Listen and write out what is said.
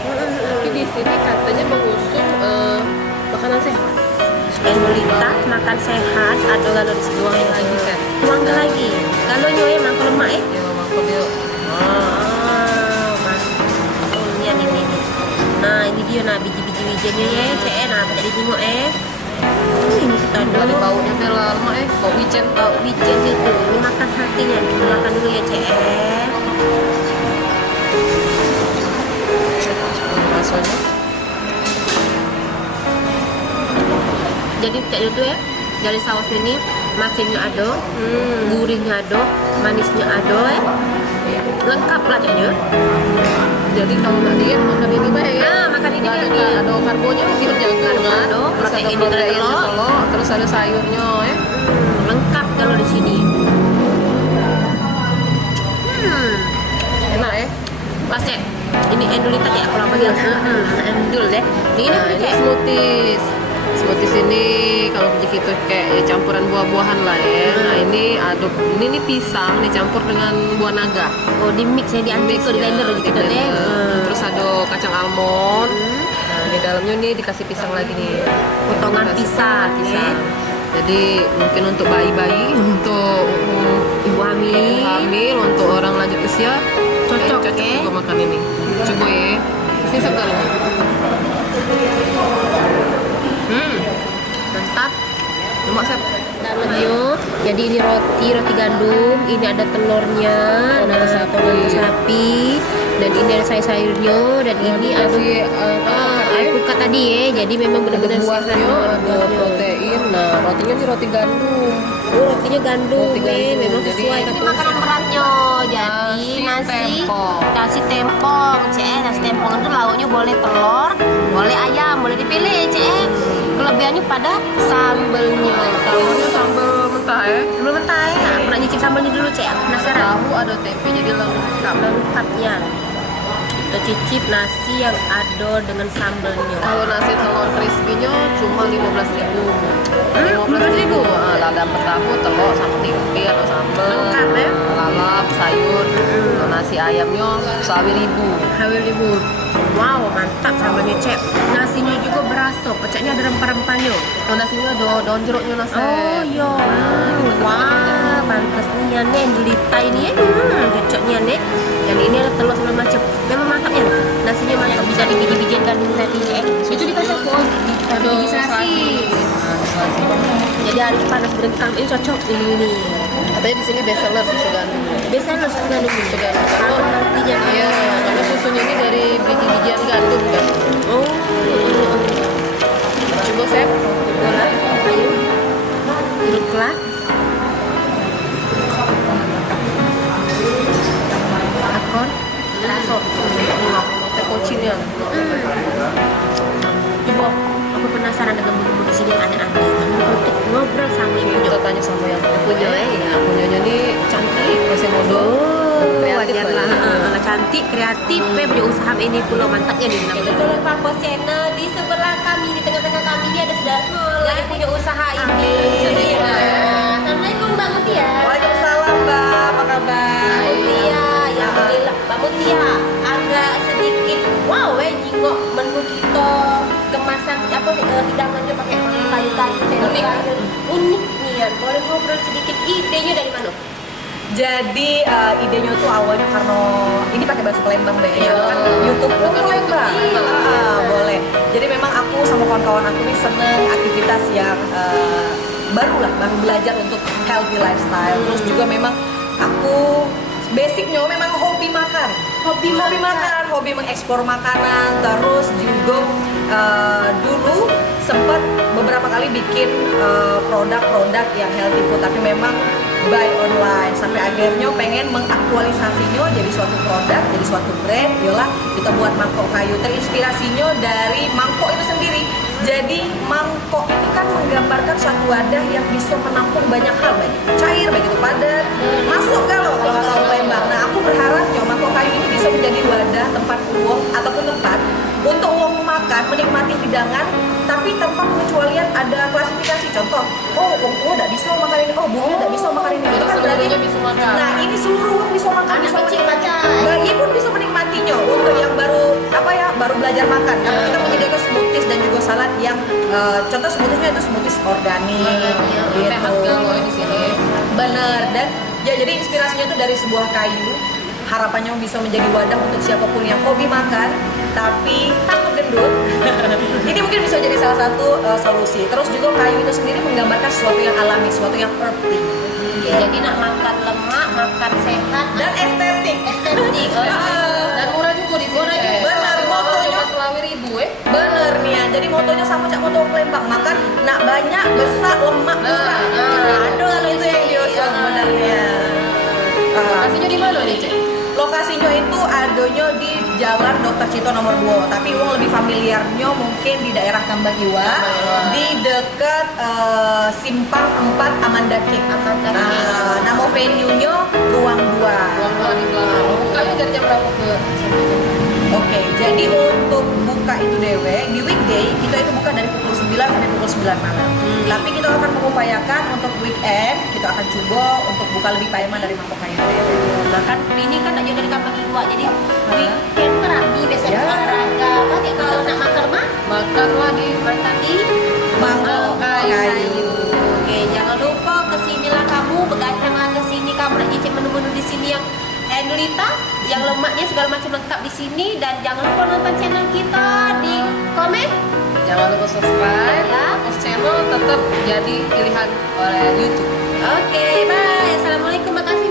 Tapi di sini katanya mengusung makanan sehat. Endolita makan sehat, ada kalau di situ Tuangin lagi set. tuang lagi. Kalau nyoy emang kalau lemak Ya mangkok dia. mantul ini. Nah ini dia nah biji-biji wijennya ya, cek nah pada ditengok ini kita Ada dulu baunya bela lemak bau wijen. bau wijennya tuh, ini makan hatinya, kita makan dulu ya cek. Rasanya. Jadi cek itu ya, dari saus ini masinnya ada, gurihnya ada, manisnya ada lengkap lah ceknya. Jadi kalau nggak diet makan ini baik ya. Nah makan ini Nggak kan ada, ada karbonya mungkin jagung kan. Ada, Terus ada protein proteinnya telur. telur, terus ada sayurnya ya. Lengkap kalau di sini. Enak ya. Pas cek, ini endulita cek aku panggil. Endul deh. Ini Nah, apa ini cek? smoothies. Smoothies ini kalau begitu kayak campuran buah-buahan lah ya. Nah ini aduk, ini pisang dicampur dengan buah naga. Oh di mix ya, diambil Mix ke di ya, blender di gitu deh. blender. Terus ada kacang almond. Nah, di dalamnya nih dikasih pisang lagi nih. Potongan Dikasih pisang, pisang. Jadi mungkin untuk bayi-bayi, untuk Ibu hamil. hamil, untuk orang lanjut usia Cocok, cocok ya? juga makan ini. Coba ya. Ini segar ini. Mantap. Lemak set. Dalamnya, jadi ini roti gandum, ini ada telurnya, Tomat sapi. tomat sapi, dan ini ada sayur-sayurnya, dan ini ada dikasih alpukat tadi ya, jadi memang ada benar-benar buahnya, ada protein. Nah, rotinya ini roti gandum. Oh, rotinya gandum, Roti gandum, memang jadi sesuai ini tapi makanan beratnya. Jadi tempong. nasi tempong, nasi tempong itu lauknya boleh telur, boleh ayam, boleh dipilih, Kelebihannya pada sambelnya. Sambelnya sambal mentah ya. Belum mentah ya, aku nak nyicip sambelnya dulu, aku penasaran. Tahu ada tempe jadi lengkap. Lengkapnya. Kita cicip nasi yang ada dengan sambelnya. Kalau nasi telur crispy-nya cuma 15.000. 15.000? Lah dapat tahu, telur sama tempe atau sambal. Lengkap, ya? Lalap, sayur. Kalau nasi ayamnya 1.000. Hawil ibu. Wow, mantap sambelnya, Nasinya juga berasa, pecahnya ada rempah-rempahnya. Kalau nasinya ada daun jeruknya nasi. Oh iya, wah, pantas nih ya nih jelita ini ya, cocoknya nih. Dan ini ada telur segala macam. Memang mantap ya, nasinya mantap bisa di biji-bijian gandum tadi ya. Itu dikasih apa? Dikasih biji selasi. Jadi harus panas berengkang ini cocok ini. Katanya di sini best seller susu gandum. Biasanya harus gandum ini. Susu gandum. Kalau nantinya Iya, karena susunya ini dari biji-bijian gandum kan. Oh, Coba Sep. boleh. Ayo, duduklah. Akor, rasa. Teh kocilnya. Coba, aku penasaran dengan bumbu di sini yang aneh-aneh. Untuk ngobrol sama ibu Kita tanya sama yang punya ya. punyanya nih cantik, masih muda. Kreatif Wajar lah. lah, cantik, kreatif, punya usaha ini pulau mantapnya di dalam. Kalau Papa Channel di sebelah kami, di tengah-tengah kami dia ada sudah yang punya usaha ini. Assalamualaikum Mbak Mutia. Waalaikumsalam Mbak, apa kabar? Mbak Mutia, ya alhamdulillah. Mbak Mutia agak sedikit wow, jingok menu kita kemasan apa hidangannya pakai kayu-kayu, unik nih ya. Boleh ngobrol sedikit idenya dari mana? Jadi idenya tuh awalnya karena ini pakai bahasa Palembang Mbak ya, kan YouTube tuh Palembang. Boleh. Jadi memang aku sama kawan-kawan aku nih seneng aktivitas yang baru belajar untuk healthy lifestyle. Terus juga memang aku basicnya memang hobi makan. Hobi makan, hobi mengeksplor makanan. Terus juga dulu sempat beberapa kali bikin produk-produk yang healthy food, tapi memang buy online sampai akhirnya pengen mengaktualisasinya jadi suatu produk, jadi suatu brand. Yolah kita buat mangkok kayu, terinspirasinya dari mangkok itu sendiri. Jadi mangkok itu kan menggambarkan suatu wadah yang bisa menampung banyak hal, baik itu cair, baik itu padat, masuk kalau kata orang Palembang. Nah aku berharap mangkok kayu ini bisa menjadi wadah tempat uang ataupun tempat untuk uang makan, menikmati hidangan, tapi tanpa pengecualian ada klasifikasi. Contoh, oh uang tua tidak bisa makan ini, oh buangnya tidak bisa makan ini. Itu kan berarti, bisa makan. nah ini seluruh uang bisa makan, Anak bisa kecil menikmati. baca. Bayi pun bisa menikmatinya. Untuk yang baru belajar makan karena kita menyediakan smoothies dan juga salad yang contoh smoothiesnya itu smoothies organik gitu. Sehat kalau di sini. Bener, dan ya jadi inspirasinya itu dari sebuah kayu. Harapannya bisa menjadi wadah untuk siapapun yang hobi makan tapi takut gendut. Ini mungkin bisa jadi salah satu solusi. Terus juga kayu itu sendiri menggambarkan sesuatu yang alami, sesuatu yang earthy. Jadi nak makan lemak, makan sehat, Dan estetik. estetik. Dan murah juga di sini. Murah juga. Benar, motonya. Cuma selawi ribu Bener nih ya, jadi motonya sama cak moto Lembang, makan nak banyak, besar, lemak, murah. Aduh, kalau itu yang diusung benernya. Kasihnya di mana nih, Cek? Lokasinya itu adanya di Jalan Dr. Cito nomor 2, tapi uang lebih familiarnya mungkin di daerah Kambang Iwa, di dekat Simpang 4 Amanda Cake. Nama venue-nya Ruang 2. Ruang dua di belakang. Bukanya dari jam berapa ke sampai jam? Oke, jadi untuk buka itu dewe, di weekday kita itu buka dari pukul 9 sampai pukul 9 malam. Tapi kita akan mengupayakan untuk weekend, kita akan coba untuk buka lebih payaman dari mangkok kayu dewe. Makan ini kan tak jauh dari Kampung Iwa, jadi weekend rame biasanya olahraga. Apa dia kalau nak makan mah? Makanlah di Makan di Mangkok kayu. Oke, jangan lupa kesinilah kamu, begadanglah ke sini, kamu nak nyicip menu-menu di sini yang endulita, yang lemaknya segala macam lengkap di sini, dan jangan lupa nonton channel kita di komen. Jangan lupa subscribe. Ya. Post channel tetap jadi pilihan oleh YouTube. Oke, bye. Assalamualaikum, makasih.